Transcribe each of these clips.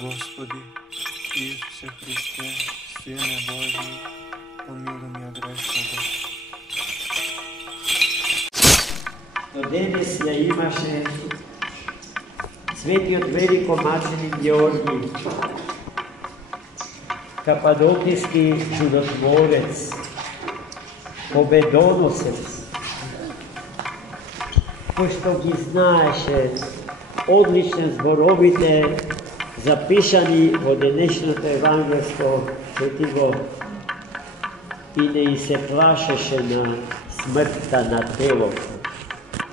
Господи, Исусе Христе, Сине Божи, помилуј ме грешного. До денес ја имаше светиот великомаченик Георги, кападокијски чудотворец, победоносец, кој што ги знаеше одлични зборовите запишани во денешното евангелско четиво и не и се плашеше на смртта на телото.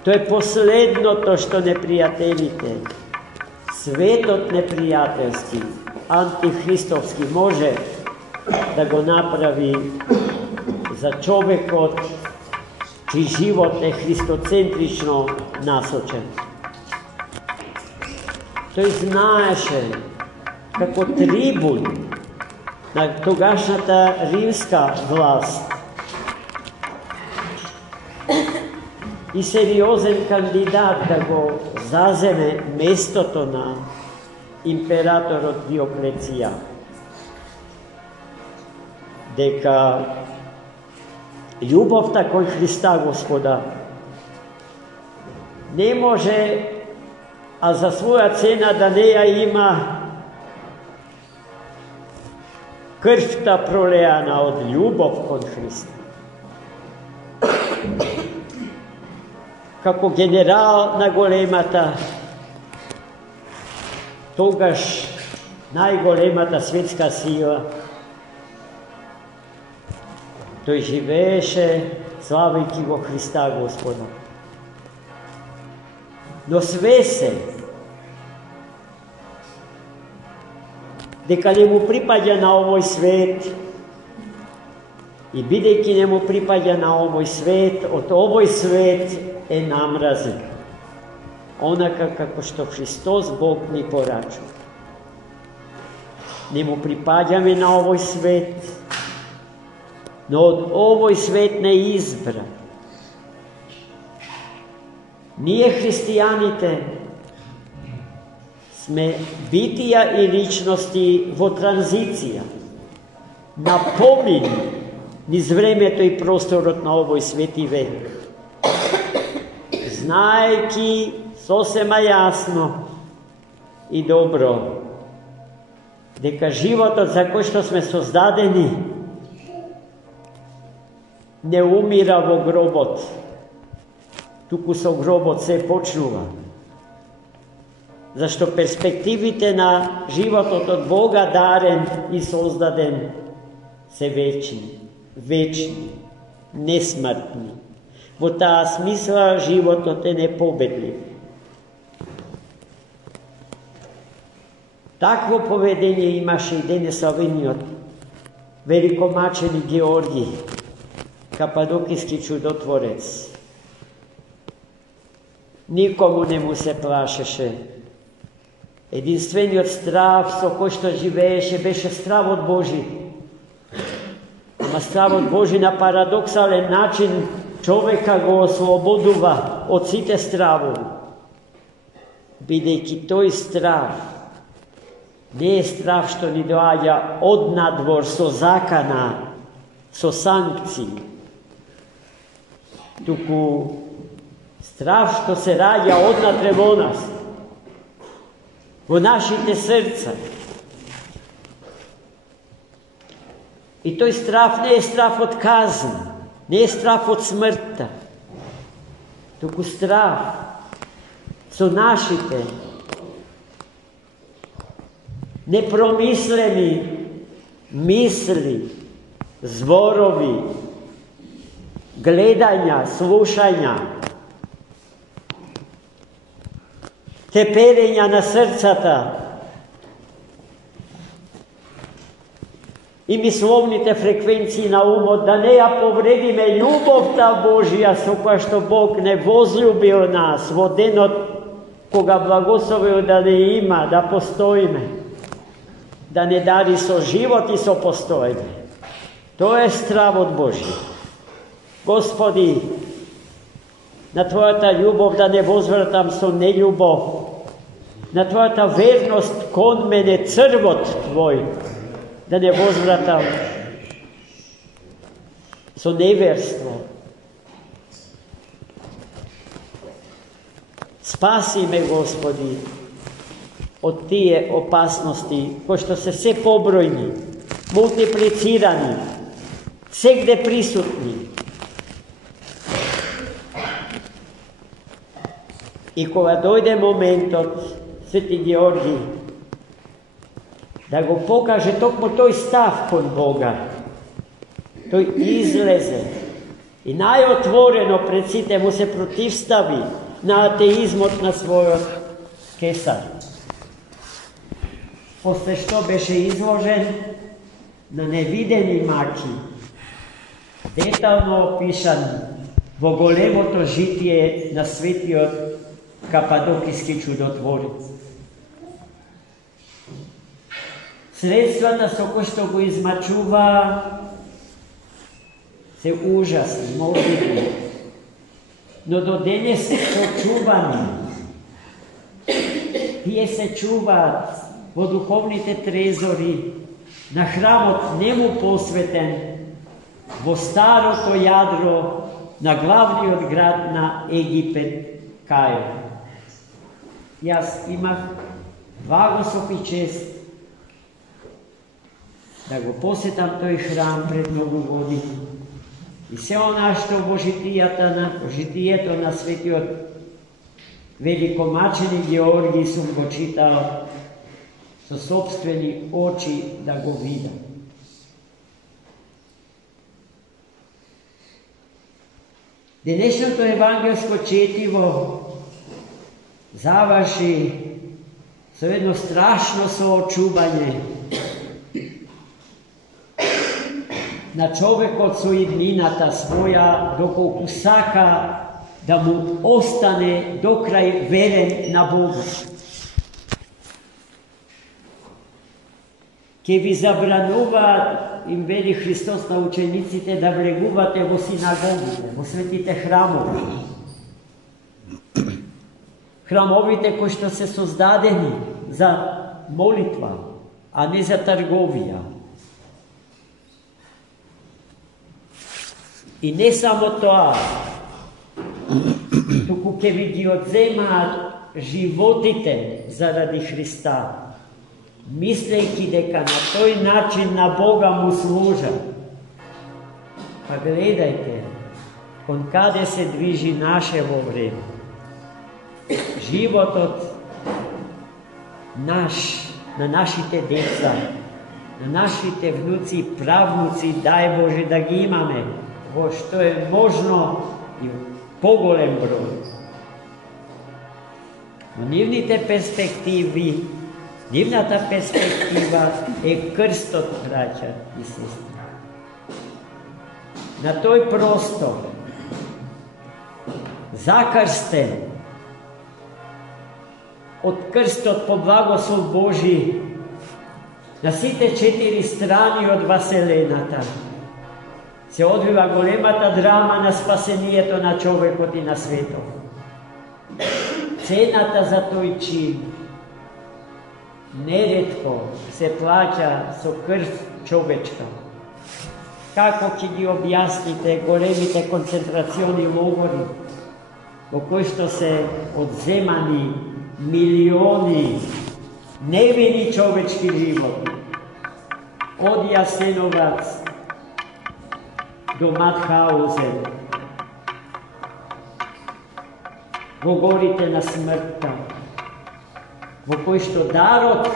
Тоа е последното што непријателите, светот непријателски, антихристовски може да го направи за човекот чиј живот е христоцентрично насочен. Тој знаеше како трибун на тогашната римска власт и сериозен кандидат да го заземе местото на императорот Диоклецијан. Дека љубовта кој Христа Господа не може, а за своја цена да не ја има крвта пролеана од љубов кон Христа. Како генерал на големата, тогаш најголемата светска сила, тој живееше славејќи го Христа Господа. Но свесен дека не му припаѓа на овој свет и бидејќи не му припаѓа на овој свет, од овој свет е намразен, онака како што Христос Бог ни порачува. Не му припаѓаме на овој свет, но од овој свет не избра. Ние христијаните сме битија и личности во транзиција, на помин низ времето и просторот на овој свети век. Знаејќи сосема јасно и добро дека животот за кој што сме создадени не умира во гробот, туку со гробот се почнува. Зашто перспективите на животот од Бога дарен и создаден се вечни, несмртни. Во таа смисла животот е непобедлив. Такво поведение имаше и денесовениот великомаченик Георги, кападокијски чудотворец. Никому не му се плашеше. Единствениот страв со кој што живееше беше стравот Божи. Ама стравот Божи на парадоксален начин човека го ослободува од сите стравови. Бидејќи тој страв не е страв што ни доаѓа од надвор со закана, со санкции, туку страв што се раѓа однатре во нас, во нашите срца. И тој страв не е страв од казна, не е страв од смртта, туку страв со нашите непромислени мисли, зборови, гледања, слушања, теперења на срцата и мисловните фреквенции на умот, да не ја повредиме љубовта Божија со која што Бог не возлюбил нас во денот кога благословил да не има, да постоиме, да не дари со живот и со постоење. Тоа е стравот Божи. Господи, на Твојата љубов да не возвратам со нељубов, на твојата верност кон мене, црвот твој, да не возвратам со неверство. Спаси ме, Господи, од тие опасности, кои што се се побројни, мултиплицирани, сегде присутни. И кога дојде моментот, Свети Георги, да го покаже токму тој став кон Бога, тој излезе и најотворено пред сите му се противстави на атеизмот на својот кесар. После што беше изложен на невидени маки, детално опишан во големото житие на светиот Кападокиски чудотворец. Средствата со кои што го измачува се ужасни, морбидни, но до денес се чувани. Тие се чуваат во духовните трезори на храмот нему посветен во старото јадро на главниот град на Египет, Кајро. Јас имав благослов и чест да го посетам тој храм пред многу години. И се она што во житието на светиот великомаченик Георги сум го читал со собствени очи да го видам. Денешното евангелско четиво заврши со едно страшно соочување на човекот со иднината своја, доколку сака да му остане до крај верен на Бога. Ке ви забрануваат, им вели Христос на учениците, да влегувате во синагогите, во светите храмови. Храмовите кои што се создадени за молитва, а не за трговија. И не само тоа, туку ке ви ги одземаат животите заради Христа, мислејќи дека на тој начин на Бога му служат. Па гледајте, кон каде се движи наше во време. Животот наш, на нашите деца, на нашите внуци и правнуци, дај Боже да ги имаме, во што е можно и поголем број. Но нивната перспектива е крстот, браќа и сестри. На тој простор, закрстен од крстот по благослов Божи на сите 4 страни од васелената, се одвива големата драма на спасението на човекот и на светот. Цената за тој чин неретко се плаќа со крв човечка. Како ќе ги објасните големите концентрациони логори во кои што се одземани милиони невини човечки животи, од Јасеновац до Матхаузен, во горите на смртта, во кој што дарот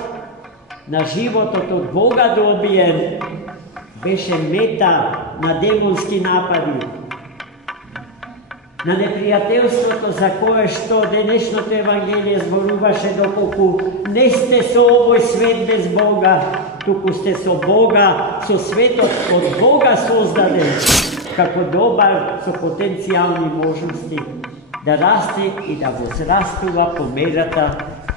на животот од Бога добиен беше мета на демонски напади, на непријателството за кое што денешното Евангелие зборуваше, доколку не сте со овој свет без Бога, туку сте со Бога, со светот од Бога создаден, како добар со потенцијални можности да расте и да возрастува по мерата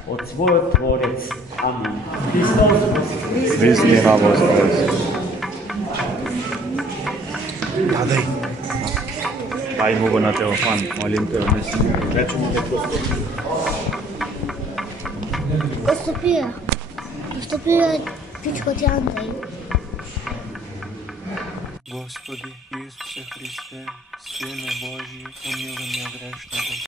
од својот Творец. Амин. Христос воскресе! Христина воскресе! Дај. Дај му го на телефон, молим те, не си. Речemo Поступира пичко ти Андреј. Господи Исусе Христе, Сине Божи, помилуј ме грешного.